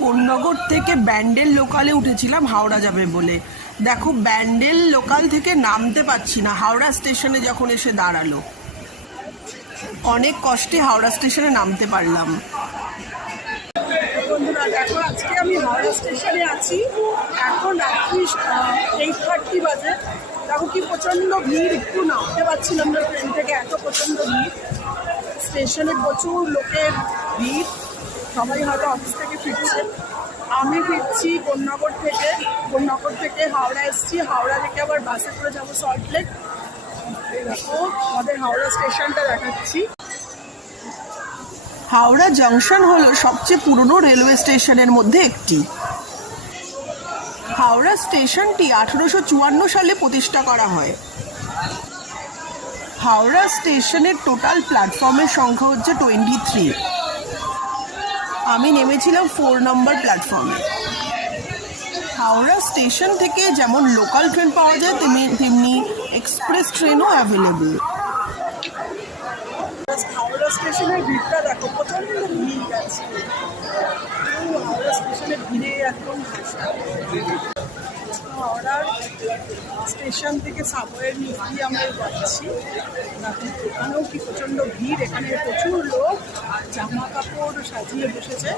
কোন্নগর থেকে ব্যান্ডেল লোকালে উঠেছিলাম হাওড়া যাবে বলে। দেখো, ব্যান্ডেল লোকাল থেকে নামতে পারছি না, হাওড়া স্টেশনে যখন এসে দাঁড়াল। অনেক কষ্টে হাওড়া স্টেশনে নামতে পারলাম। বন্ধুরা, দেখো, আজকে আমি হাওড়া স্টেশনে আছি। এখন রাত্রি এইট থার্টি বাজে। দেখো, কি প্রচণ্ড ভিড়, একটু নামতে পারছিলাম না ট্রেন থেকে এত প্রচণ্ড ভিড়। স্টেশনে প্রচুর লোকের ভিড়। সবাই হয়তো অফিস থেকে ফিরছে। আমি ফিরছি কন্যাগর থেকে। কন্যাগর থেকে হাওড়া এসেছি। হাওড়া থেকে আবার বাসে করে যাব সল্টলেক দেখো, আমাদের হাওড়া স্টেশনটা দেখাচ্ছি। হাওড়া জংশন হলো সবচেয়ে পুরনো রেলওয়ে স্টেশনের মধ্যে একটি। হাওড়া স্টেশনটি আঠেরোশো চুয়ান্ন সালে প্রতিষ্ঠা করা হয়। হাওড়া স্টেশনের টোটাল প্ল্যাটফর্মের সংখ্যা হচ্ছে টোয়েন্টি থ্রি আমি নেমেছিলাম ফোর নম্বর প্ল্যাটফর্মে হাওড়া স্টেশন থেকে যেমন লোকাল ট্রেন পাওয়া যায়, তেমনি তেমনি এক্সপ্রেস ট্রেনও অ্যাভেলেবেল হাওড়া স্টেশনের ভিড়টা দেখো প্রচণ্ড ভিড় আছে। হাওড়া স্টেশনের ভিড়ে একদম হাওড়ার স্টেশন থেকে সাবওয়ের নিচ আমরা যাচ্ছি। দেখো এখানেও কি প্রচণ্ড ভিড়? এখানে প্রচুর লোক। জামা কাপড় সাজিয়ে বসেছে।